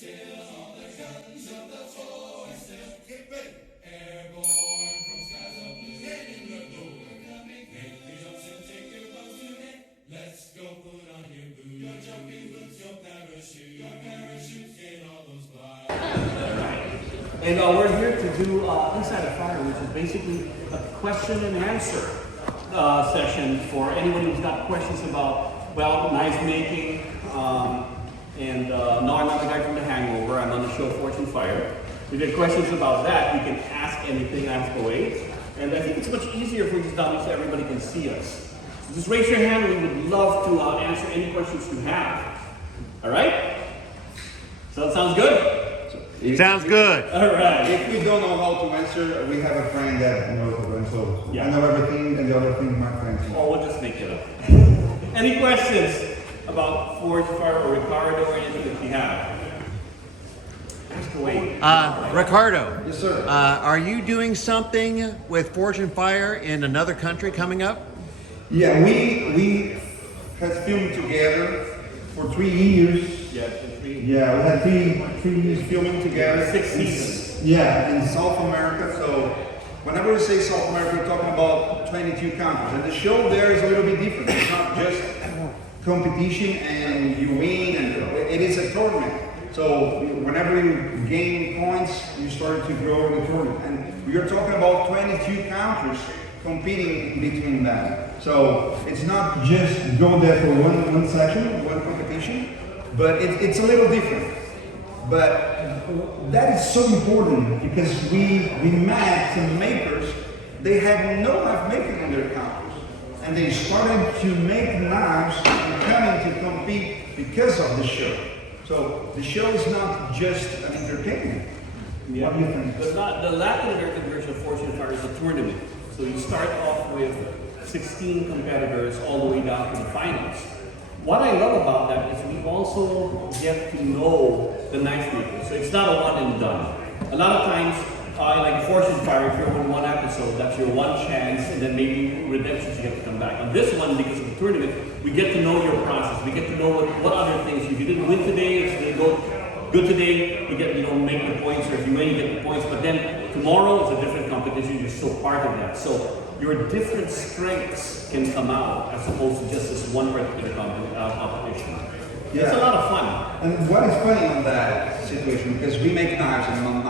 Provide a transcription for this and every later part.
And we're here to do Inside a Fire, which is basically a question and answer session for anyone who's got questions about, well, knife making. And no, I'm not the guy from The Hangover. I'm on the show Fortune Fire. We get questions about that. You can ask anything, ask away. And I think it's much easier if we just down so everybody can see us. So just raise your hand. We would love to answer any questions you have. All right? So that sounds good? Sounds good. All right. If we don't know how to answer, we have a friend that knows how to answer. Yeah. I know everything, and the other thing my friend. Or we'll just make it up. Any questions about Fortune Fire or Ricardo or anything that you have? Ask away. Ricardo. Yes, sir. Are you doing something with Fortune Fire in another country coming up? Yeah, we have filmed together for 3 years. Yeah, for 3 years. Yeah, we had three years filming together. 6 seasons. Yeah, in South America. So whenever we say South America, we're talking about 22 countries. And the show there is a little bit different. It's not just competition and you win, and it is a tournament. So whenever you gain points, you start to grow in the tournament. And we are talking about 22 countries competing between them. So it's not just go there for one section, one competition, but it's a little different. But that is so important because we met some makers, they had no knife making in their countries. And they started to make knives and coming to compete because of the show. So the show is not just an entertainment. Yeah. What do you think? The Latin American version of Fortune Fire is a tournament. So you start off with 16 competitors all the way down to the finals. What I love about that is we also get to know the knife makers. So it's not a one and done. A lot of times, like Fortune Fire, if you're on one episode, that's your one chance, and then maybe redemptions you get to come back. On this one, because of the tournament, we get to know your process. We get to know what other things. If you didn't win today, it's going to go good today. You get, make the points, or if you win, you get the points. But then tomorrow is a different competition. You're still part of that. So your different strengths can come out as opposed to just this one particular competition. Yeah. It's a lot of fun. And what is funny on that situation, because we make knives and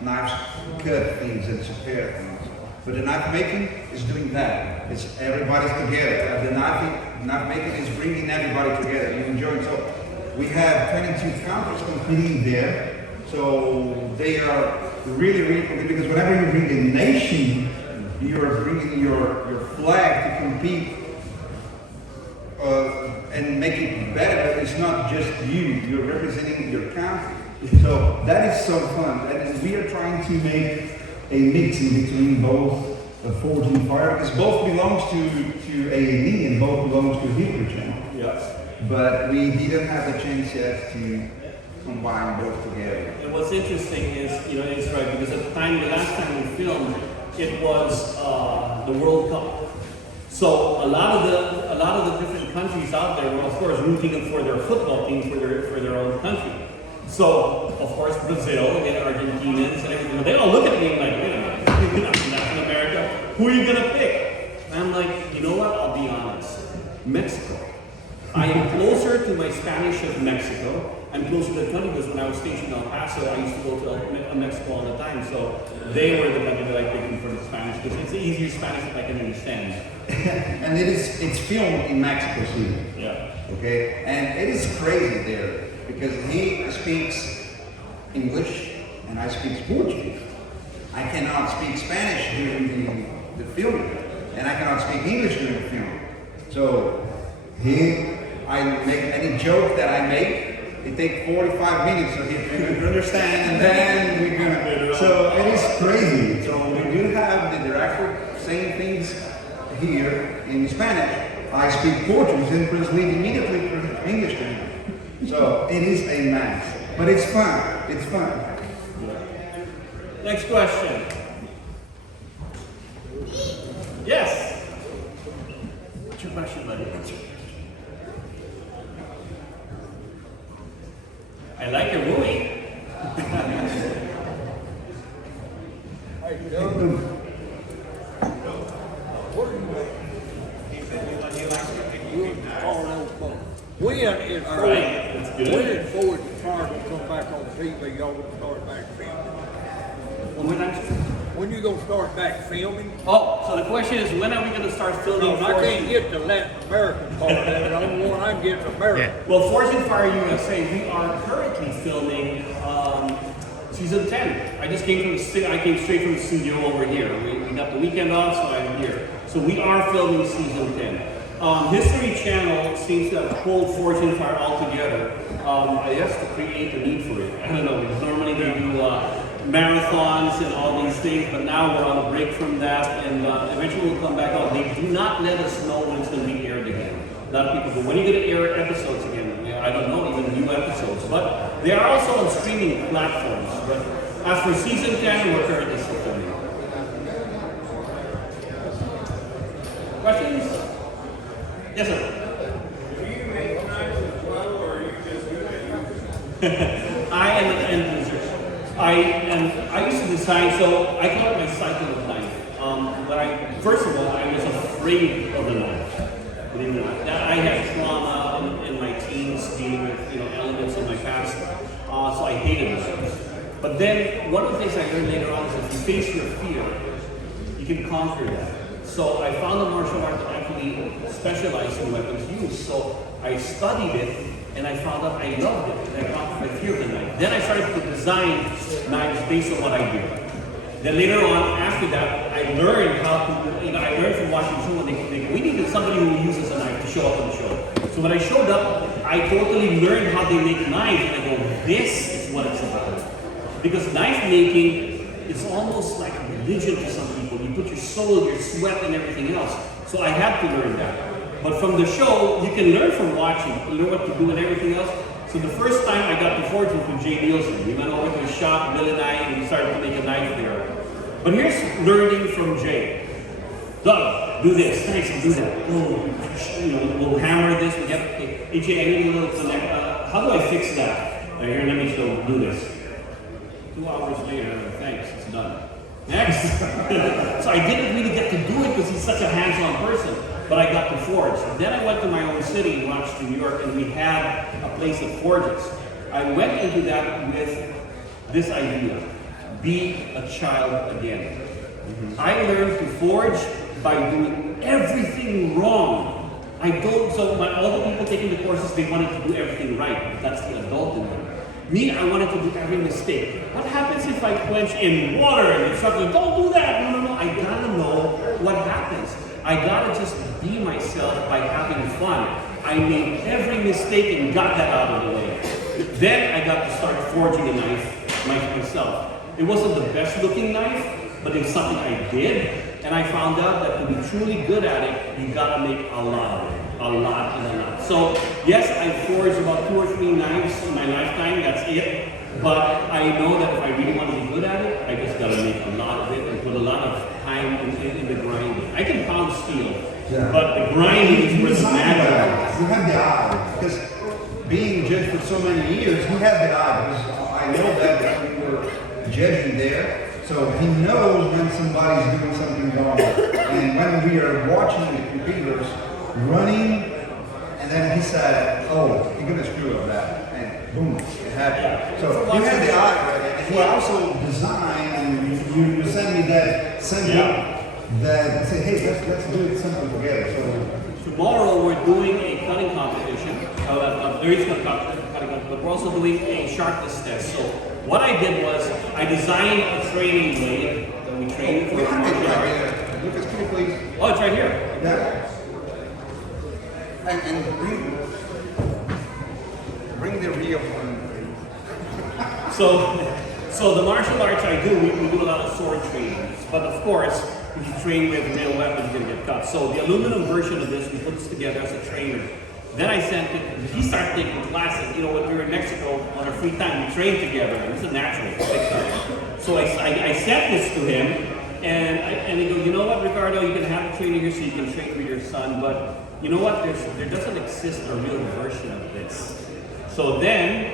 knives cut things and prepare things. But the knife making is doing that. It's everybody's together. The knife making is bringing everybody together. You enjoy it. So we have 22 countries competing there. So they are really, really competing because whenever you bring a nation, you are bringing your flag to compete and make it better. It's not just you. You're representing your country. So that is so fun. And we are trying to make a mixing between both Fortune Fire, because both belongs to A&E and both belongs to History Channel. Yes. But we didn't have the chance yet to combine both together. And what's interesting is, it's right, because at the last time we filmed, it was the World Cup. So a lot of the different countries out there were, of course, rooting for their football team for their own country. So, of course, Brazil, and Argentinians, and everything, they all look at me like, wait a minute, you're not from Latin America, who are you going to pick? And I'm like, you know what, I'll be honest, Mexico. I am closer to my Spanish of Mexico. I'm closer to the country because when I was stationed in El Paso, I used to go to Mexico all the time. So they were the country that I picked for the Spanish because it's the easier Spanish that I can understand. And it's filmed in Mexico City. Yeah. Okay, and it is crazy there because he speaks English and I speak Portuguese. I cannot speak Spanish during the filming, and I cannot speak English during the film. So I make any joke that I make. It takes 45 minutes for him to understand, and then we're gonna. So it is crazy. So we do have the director saying things here in Spanish. I speak Portuguese and translate immediately to English to him. So it is a mess, but it's fun. It's fun. Next question. Yes. What's your question, buddy? I like your movie. All right, that's good. When is Forged and Fire gonna come back on TV? Y'all gonna start back filming? When you gonna start back filming? Oh, so the question is, when are we going to start filming? I can't get the Latin American part of it. The only one I can get is American. Well, Forged and Fire USA, we are currently filming season 10. I just came from I came straight from the studio over here. We got the weekend off, so I'm here. So we are filming season 10. History Channel seems to have pulled Forged and Fire all together. I guess to create the need for it. I don't know, because normally they do marathons and all these things, but now we're on a break from that, and eventually we'll come back on. They do not let us know when it's going to be aired again. A lot of people go, when are you going to air episodes again? I don't know, even new episodes. But they are also on streaming platforms. But as for season 10, we're currently still filming. Questions? Yes, sir. Do you make knives as well, or are you just doing I am an end user. I used to design, so I call it my cycle of life. But first of all, I was afraid of the knife. Believe it or not. I had trauma in my teens dealing with elements of my past, so I hated knives. But then one of the things I learned later on is if you face your fear, you can conquer that. So I found a martial art that actually specialized in weapons use. So I studied it, and I found out I loved it, and I conquered my fear of the knife. Then I started to design knives based on what I do. Then later on, after that, I learned how to, I learned from watching the show, we needed somebody who uses a knife to show up on the show. So when I showed up, I totally learned how they make knives, and I go, this is what it's about. Because knife making is almost like a religion to some people. You put your soul, your sweat, and everything else. So I had to learn that. But from the show, you can learn from watching, you learn what to do and everything else. So the first time I got to Forge was with Jay Nielsen. We went over to the shop, Bill and I, and we started to make a knife there. But here's learning from Jay. Doug, do this. Thanks, do that. Oh, we'll hammer this. We get, hey, Jay, I need a little connect. How do I fix that? Here, let me show. Do this. 2 hours later, thanks, it's done. Next. So I didn't really get to do it because he's such a hands-on person. But I got to forge. Then I went to my own city in Rochester, New York, and we had a place that forges. I went into that with this idea: be a child again. I learned to forge by doing everything wrong. All the people taking the courses, they wanted to do everything right. But that's the adult in them. Me, I wanted to do every mistake. What happens if I quench in water and the instructor, don't do that? No. I gotta know what happens. I gotta just be myself by having fun. I made every mistake and got that out of the way. Then I got to start forging a knife myself. It wasn't the best looking knife, but it's something I did. And I found out that to be truly good at it, you gotta make a lot of it. A lot and a lot. So yes, I forged about 2 or 3 knives in my lifetime, that's it. But I know that if I really want to be good at it, I just gotta make a lot of it and put a lot of time in the grinding. I can pound steel, but the grinding is where the magic is. You have the eye, because being judged for so many years, he had the eye. Because I know that we were judging there, so he knows when somebody's doing something wrong. And when we are watching the computers running, and then he said, "Oh, you're gonna screw up that," and boom, it happened. So he had the eye right, and he also designed. And you sent me that sample that said, "Hey, let's do it simple together." So tomorrow we're doing a cutting competition. There is no cutting competition, but we're also doing a sharpness test. So what I did was I designed a training blade that we train for. We have it right there. Lucas, can you please? Oh, it's right here. Yeah. And bring the real one. So the martial arts I do, we do a lot of sword trainings. But of course, if you train with real weapons, you're gonna get cut. So the aluminum version of this, we put this together as a trainer. Then I sent it, he started taking classes. When we were in Mexico, on our free time, we trained together. It was a natural, big time. So I sent this to him, and he goes, you know what, Ricardo, you can have a trainer here so you can train with your son, but you know what, there doesn't exist a real version of this. So then,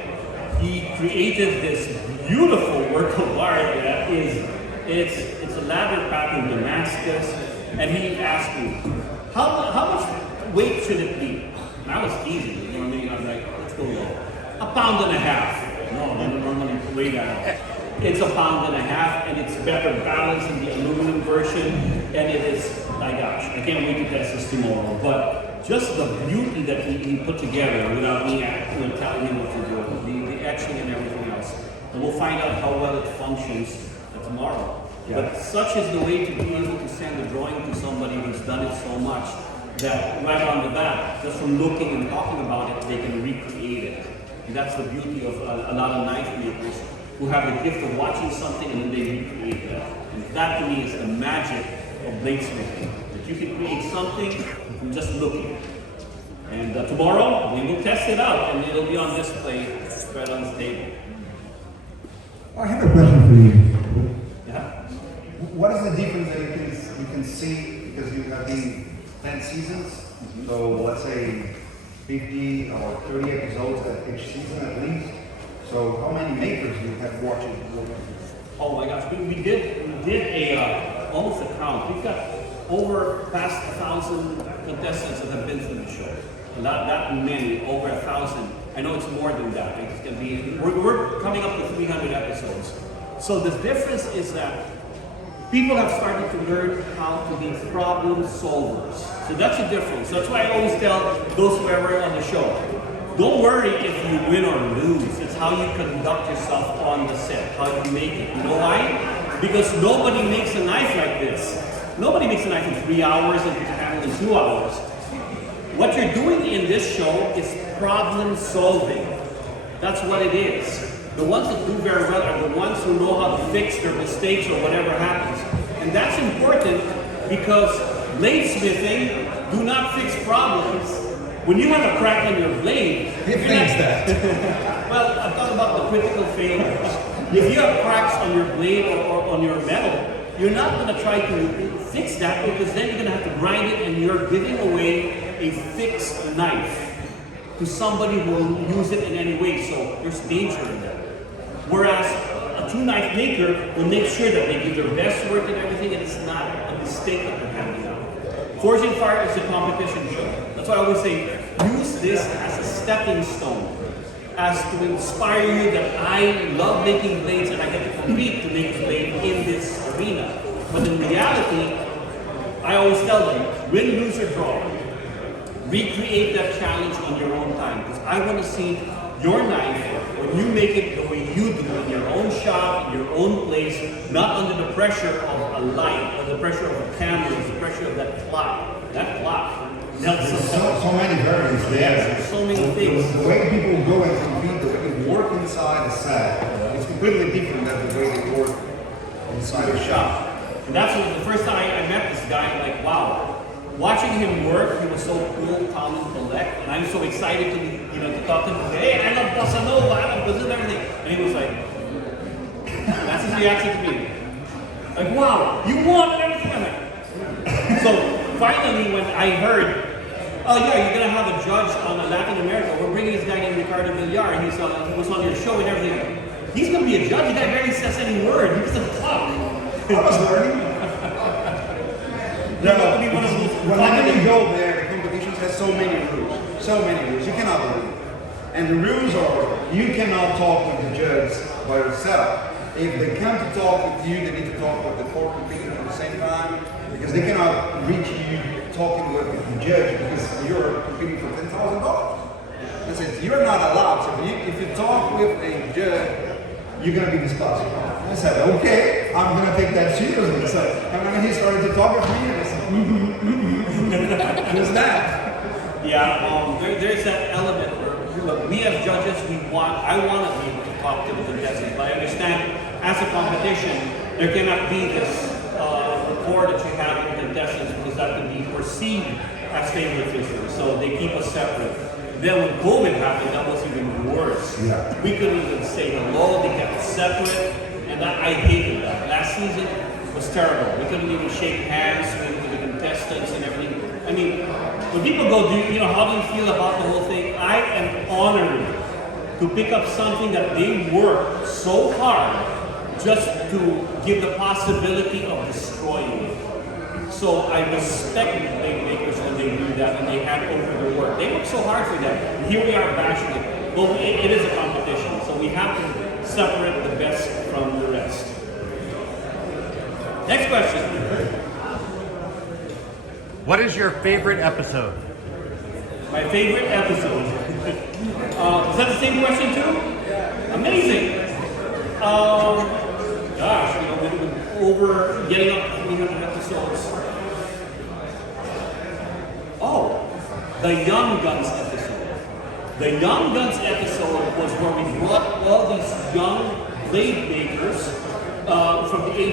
he created this beautiful work of art that it's a ladder pattern Damascus, and he asked me, how much weight should it be? And that was easy, I was like, pound and a half. No, I don't normally weigh that. It's a pound and a half, and it's better balanced in the aluminum version, and it is, my gosh, I can't wait to test this tomorrow. But just the beauty that he put together without me telling him what to do, the etching and everything else. And we'll find out how well it functions tomorrow. Yeah. But such is the way to be able to send a drawing to somebody who's done it so much that right on the bat, just from looking and talking about it, they can recreate it. And that's the beauty of a lot of knife makers who have the gift of watching something and then they recreate that. And that to me is the magic of bladesmithing. That you can create something from just looking. And tomorrow we will test it out and it'll be on display right on this table. I have a question for you. Yeah? What is the difference that you can see, because you have been 10 seasons, so let's say 50 or 30 episodes at each season at least. So how many makers do you have watching? Oh my gosh, we did a almost a count. We've got over past 1,000 contestants that have been through the show. Not that many, over 1,000. I know it's more than that. It's gonna be. We're coming up to 300 episodes. So the difference is that people have started to learn how to be problem solvers. So that's the difference. That's why I always tell those who are on the show, don't worry if you win or lose. It's how you conduct yourself on the set, how you make it. You know why? Because nobody makes a knife like this. Nobody makes a knife in 3 hours and can handle in 2 hours. What you're doing in this show is problem solving. That's what it is. The ones that do very well are the ones who know how to fix their mistakes or whatever happens. And that's important because bladesmithing do not fix problems. When you have a crack on your blade, Who thinks that? well, I'm talking about the critical failures. If you have cracks on your blade or on your metal, you're not going to try to fix that because then you're going to have to grind it and you're giving away a fixed knife to somebody who will use it in any way. So there's danger in that. Whereas a true knife maker will make sure that they do their best work and everything and it's not a mistake that they're handing out. Forge and Fire is a competition show. That's why I always say, use this as a stepping stone, as to inspire you that I love making blades and I get to compete to make a blade in this arena. But in reality, I always tell them, win, lose, or draw. Recreate that challenge on your own time. Because I want to see your knife, when you make it the way you do, in your own shop, in your own place, not under the pressure of a light, or the pressure of a camera, or the pressure of that clock. That clock. There's so many variants there. Yes, so many things. The way people go and compete, the way they work inside the set, it's completely different than the way they work inside the shop. And that's what, the first time I met this guy, I'm like, wow. Watching him work, he was so cool, calm, and collect, and I'm so excited to talk to him and say, hey, I love Bossa Nova, I love Brazil, everything. And he was like, that's his reaction to me. Like, wow, you won and everything. I'm like, so finally when I heard, oh yeah, you're gonna have a judge on Latin America, we're bringing this guy named Ricardo Vilar, and he was on your show and everything. He's gonna be a judge, the guy barely says any word, he doesn't talk. I was learning. Whenever you go there, the competitions has so many rules. So many rules. You cannot learn. And the rules are, you cannot talk with the judge by yourself. If they come to talk with you, they need to talk with the four competitors at the same time, because they cannot reach you talking with the judge because you're competing for $10,000. That's it. You're not allowed. So if you talk with a judge, you're going to be disqualified. I said, okay, I'm going to take that seriously. So, and when he started to talk with me, I said, who's that? Yeah, there's that element where, look, we as judges, I want to be able to talk to the contestants, but I understand as a competition, there cannot be this rapport that you have with contestants because that can be perceived as favoritism. So they keep us separate. Then when COVID happened, that was even worse. Yeah. We couldn't even say hello, they kept us separate, and I hated that. Last season was terrible. We couldn't even shake hands with the contestants and everything. I mean, when people go, how do you feel about the whole thing? I am honored to pick up something that they worked so hard just to give the possibility of destroying it. So I respect the blade makers when they do that and they hand over their work. They work so hard for that. And here we are bashing it. Well, it is a competition, so we have to separate the best from the rest. Next question. What is your favorite episode? My favorite episode. Is that the same question too? Amazing. Gosh, you know, over getting up to 300 episodes. Oh, the Young Guns episode. The Young Guns episode was where we brought all these young blade makers from the